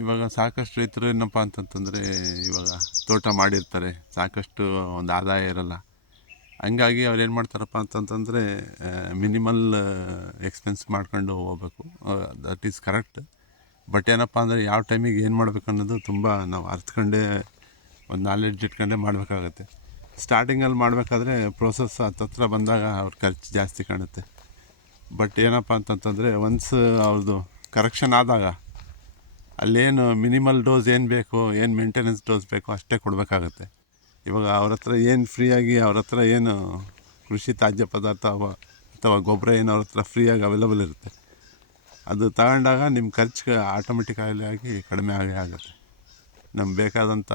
ಇವಾಗ ಸಾಕಷ್ಟು ರೈತರು ಏನಪ್ಪ ಅಂತಂತಂದರೆ ಇವಾಗ ತೋಟ ಮಾಡಿರ್ತಾರೆ, ಸಾಕಷ್ಟು ಒಂದು ಆದಾಯ ಇರಲ್ಲ. ಹಂಗಾಗಿ ಅವ್ರು ಏನು ಮಾಡ್ತಾರಪ್ಪ ಅಂತಂತಂದರೆ ಮಿನಿಮಲ್ ಎಕ್ಸ್ಪೆನ್ಸ್ ಮಾಡ್ಕೊಂಡು ಹೋಗ್ಬೇಕು. That is correct. ಬಟ್ ಏನಪ್ಪ ಅಂದರೆ ಯಾವ ಟೈಮಿಗೆ ಏನು ಮಾಡಬೇಕು ಅನ್ನೋದು ತುಂಬ ನಾವು ಅರ್ಥಕೊಂಡೇ ಒಂದು ನಾಲೆಡ್ಜ್ ಇಟ್ಕೊಂಡೇ ಮಾಡಬೇಕಾಗತ್ತೆ. ಸ್ಟಾರ್ಟಿಂಗಲ್ಲಿ ಮಾಡಬೇಕಾದ್ರೆ ಪ್ರೋಸೆಸ್ ಹತ್ರ ಬಂದಾಗ ಅವ್ರ ಖರ್ಚು ಜಾಸ್ತಿ ಕಾಣುತ್ತೆ. ಬಟ್ ಏನಪ್ಪ ಅಂತಂತಂದರೆ ಒನ್ಸ್ ಅವ್ರದ್ದು ಕರೆಕ್ಷನ್ ಆದಾಗ ಅಲ್ಲೇನು ಮಿನಿಮಲ್ ಡೋಸ್ ಏನು ಬೇಕು, ಏನು ಮೇಂಟೆನೆನ್ಸ್ ಡೋಸ್ ಬೇಕು ಅಷ್ಟೇ ಕೊಡಬೇಕಾಗತ್ತೆ. ಇವಾಗ ಅವ್ರ ಹತ್ರ ಏನು ಫ್ರೀಯಾಗಿ ಅವ್ರ ಹತ್ರ ಏನು ಕೃಷಿ ತ್ಯಾಜ್ಯ ಪದಾರ್ಥ ಅಥವಾ ಗೊಬ್ಬರ ಏನು ಅವ್ರ ಹತ್ರ ಫ್ರೀಯಾಗಿ ಅವೈಲಬಲ್ ಇರುತ್ತೆ, ಅದು ತಗೊಂಡಾಗ ನಿಮ್ಮ ಖರ್ಚು ಆಟೋಮೆಟಿಕ್ಕಾಗಿ ಕಡಿಮೆ ಆಗುತ್ತೆ. ನಮ್ಗೆ ಬೇಕಾದಂಥ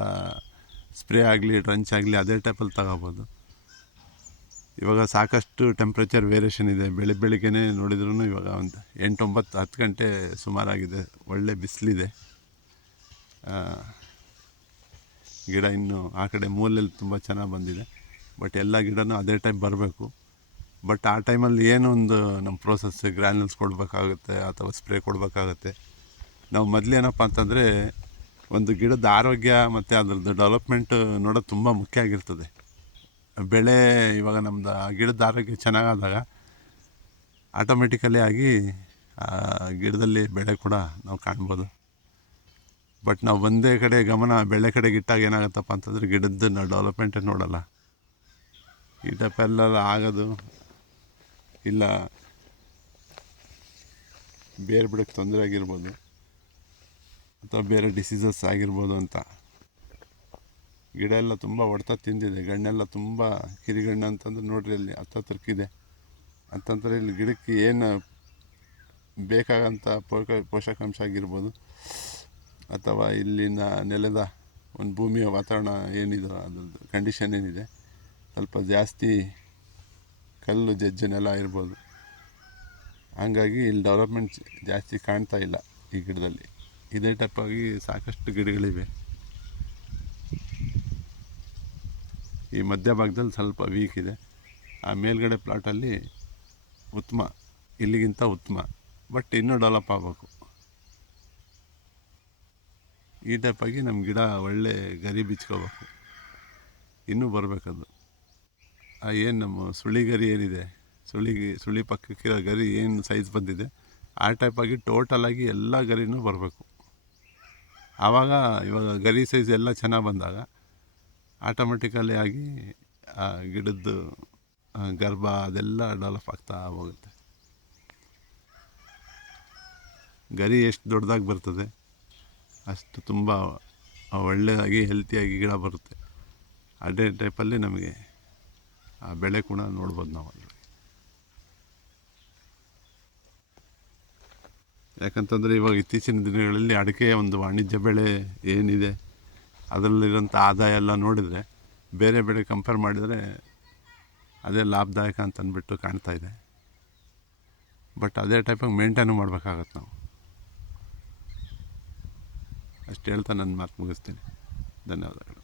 ಸ್ಪ್ರೇ ಆಗಲಿ ಡ್ರಂಚ್ ಆಗಲಿ ಅದೇ ಟೈಪಲ್ಲಿ ತಗೋಬೋದು. ಇವಾಗ ಸಾಕಷ್ಟು ಟೆಂಪ್ರೇಚರ್ ವೇರಿಯೇಷನ್ ಇದೆ. ಬೆಳಿಗ್ಗೆ ನೋಡಿದ್ರೂ ಇವಾಗ ಒಂದು 8, 9, 10 ಗಂಟೆ ಸುಮಾರಾಗಿದೆ, ಒಳ್ಳೆ ಬಿಸಿಲಿದೆ. ಗಿಡ ಇನ್ನು ಆ ಕಡೆ ಮೂಲೆಯಲ್ಲಿ ತುಂಬ ಚೆನ್ನಾಗಿ ಬಂದಿದೆ. ಬಟ್ ಎಲ್ಲ ಗಿಡನೂ ಅದೇ ಟೈಪ್ ಬರಬೇಕು. ಬಟ್ ಆ ಟೈಮಲ್ಲಿ ಏನೊಂದು ನಮ್ಮ ಪ್ರೋಸೆಸ್ ಗ್ರ್ಯಾನ್ಯೂಲ್ಸ್ ಕೊಡಬೇಕಾಗುತ್ತೆ ಅಥವಾ ಸ್ಪ್ರೇ ಕೊಡಬೇಕಾಗತ್ತೆ. ನಾವು ಮೊದಲೇನಪ್ಪ ಅಂತಂದರೆ ಒಂದು ಗಿಡದ ಆರೋಗ್ಯ ಮತ್ತು ಅದ್ರದ್ದು ಡೆವಲಪ್ಮೆಂಟ್ ನೋಡೋದು ತುಂಬ ಮುಖ್ಯ ಆಗಿರ್ತದೆ. ಬೆಳೆ ಇವಾಗ ನಮ್ಮದು ಆ ಗಿಡದ ಆರೋಗ್ಯ ಚೆನ್ನಾಗಾದಾಗ ಆಟೋಮೆಟಿಕಲಿ ಆಗಿ ಆ ಗಿಡದಲ್ಲಿ ಬೆಳೆ ಕೂಡ ನಾವು ಕಾಣ್ಬೋದು. ಬಟ್ ನಾವು ಒಂದೇ ಕಡೆ ಗಮನ ಬೆಳೆ ಕಡೆಗೆ ಇಟ್ಟಾಗ ಏನಾಗುತ್ತಪ್ಪ ಅಂತಂದರೆ ಗಿಡದ ನಾವು ಡೆವಲಪ್ಮೆಂಟೇ ನೋಡೋಲ್ಲ. ಈ ಟೈಪ್ ಎಲ್ಲ ಆಗೋದು, ಇಲ್ಲ ಬೇರೆ ಬಿಡಕ್ಕೆ ತೊಂದರೆ ಆಗಿರ್ಬೋದು ಅಥವಾ ಬೇರೆ ಡಿಸೀಸಸ್ ಆಗಿರ್ಬೋದು ಅಂತ. ಗಿಡ ಎಲ್ಲ ತುಂಬ ಹೊಡೆತ ತಿಂದಿದೆ, ಗಣ್ಣೆಲ್ಲ ತುಂಬ ಕಿರಿಗಣ್ಣು ಅಂತಂದ್ರೆ ನೋಡ್ರಿ ಅಲ್ಲಿ ಹತ್ತತ್ರಕ್ಕಿದೆ ಅಂತಂದರೆ ಇಲ್ಲಿ ಗಿಡಕ್ಕೆ ಏನು ಬೇಕಾಗಂಥ ಪೋಷಕಾಂಶ ಆಗಿರ್ಬೋದು ಅಥವಾ ಇಲ್ಲಿನ ನೆಲದ ಒಂದು ಭೂಮಿಯ ವಾತಾವರಣ ಏನಿದೆ ಅದ್ರದ್ದು ಕಂಡೀಷನ್ ಏನಿದೆ, ಸ್ವಲ್ಪ ಜಾಸ್ತಿ ಕಲ್ಲು ಜಜ್ಜು ನೆಲ ಇರ್ಬೋದು. ಹಾಗಾಗಿ ಇಲ್ಲಿ ಡೆವಲಪ್ಮೆಂಟ್ ಜಾಸ್ತಿ ಕಾಣ್ತಾ ಇಲ್ಲ ಈ ಗಿಡದಲ್ಲಿ. ಇದೇ ಟೈಪಾಗಿ ಸಾಕಷ್ಟು ಗಿಡಗಳಿವೆ. ಈ ಮಧ್ಯಭಾಗದಲ್ಲಿ ಸ್ವಲ್ಪ ವೀಕ್ ಇದೆ. ಆ ಮೇಲ್ಗಡೆ ಪ್ಲಾಟಲ್ಲಿ ಉತ್ತಮ, ಇಲ್ಲಿಗಿಂತ ಉತ್ತಮ, ಬಟ್ ಇನ್ನೂ ಡೆವಲಪ್ ಆಗಬೇಕು. ಈ ಟೈಪಾಗಿ ನಮ್ಮ ಗಿಡ ಒಳ್ಳೆ ಗರಿ ಬಿಚ್ಕೋಬೇಕು, ಇನ್ನೂ ಬರಬೇಕದು. ಏನು ನಮ್ಮ ಸುಳಿ ಗರಿ ಏನಿದೆ, ಸುಳಿ ಪಕ್ಕಕ್ಕಿರೋ ಗರಿ ಏನು ಸೈಜ್ ಬಂದಿದೆ ಆ ಟೈಪಾಗಿ ಟೋಟಲಾಗಿ ಎಲ್ಲ ಗರಿನೂ ಬರಬೇಕು. ಆವಾಗ ಇವಾಗ ಗರಿ ಸೈಜ್ ಎಲ್ಲ ಚೆನ್ನಾಗಿ ಬಂದಾಗ ಆಟೋಮೆಟಿಕಲಿ ಆಗಿ ಆ ಗಿಡದ್ದು ಗರ್ಭ ಅದೆಲ್ಲ ಡೆವಲಪ್ ಆಗ್ತಾ ಹೋಗುತ್ತೆ. ಗರಿ ಎಷ್ಟು ದೊಡ್ಡದಾಗಿ ಬರ್ತದೆ ಅಷ್ಟು ತುಂಬ ಒಳ್ಳೆಯದಾಗಿ ಹೆಲ್ತಿಯಾಗಿ ಗಿಡ ಬರುತ್ತೆ. ಅದೇ ಟೈಪಲ್ಲಿ ನಮಗೆ ಆ ಬೆಳೆ ಕೂಡ ನೋಡ್ಬೋದು ನಾವು ಅದರಲ್ಲಿ. ಯಾಕಂತಂದರೆ ಇವಾಗ ಇತ್ತೀಚಿನ ದಿನಗಳಲ್ಲಿ ಅಡಿಕೆ ಒಂದು ವಾಣಿಜ್ಯ ಬೆಳೆ ಏನಿದೆ ಅದರಲ್ಲಿರೋಂಥ ಆದಾಯ ಎಲ್ಲ ನೋಡಿದರೆ ಬೇರೆ ಬೆಳೆ ಕಂಪೇರ್ ಮಾಡಿದರೆ ಅದೇ ಲಾಭದಾಯಕ ಅಂತ ಅಂದ್ಬಿಟ್ಟು ಕಾಣ್ತಾ ಇದೆ. ಬಟ್ ಅದೇ ಟೈಪಾಗಿ ಮೇಂಟೈನು ಮಾಡಬೇಕಾಗತ್ತೆ ನಾವು. ಅಷ್ಟು ಹೇಳ್ತಾ ನನ್ನ ಮಾತು ಮುಗಿಸ್ತೀನಿ. ಧನ್ಯವಾದಗಳು.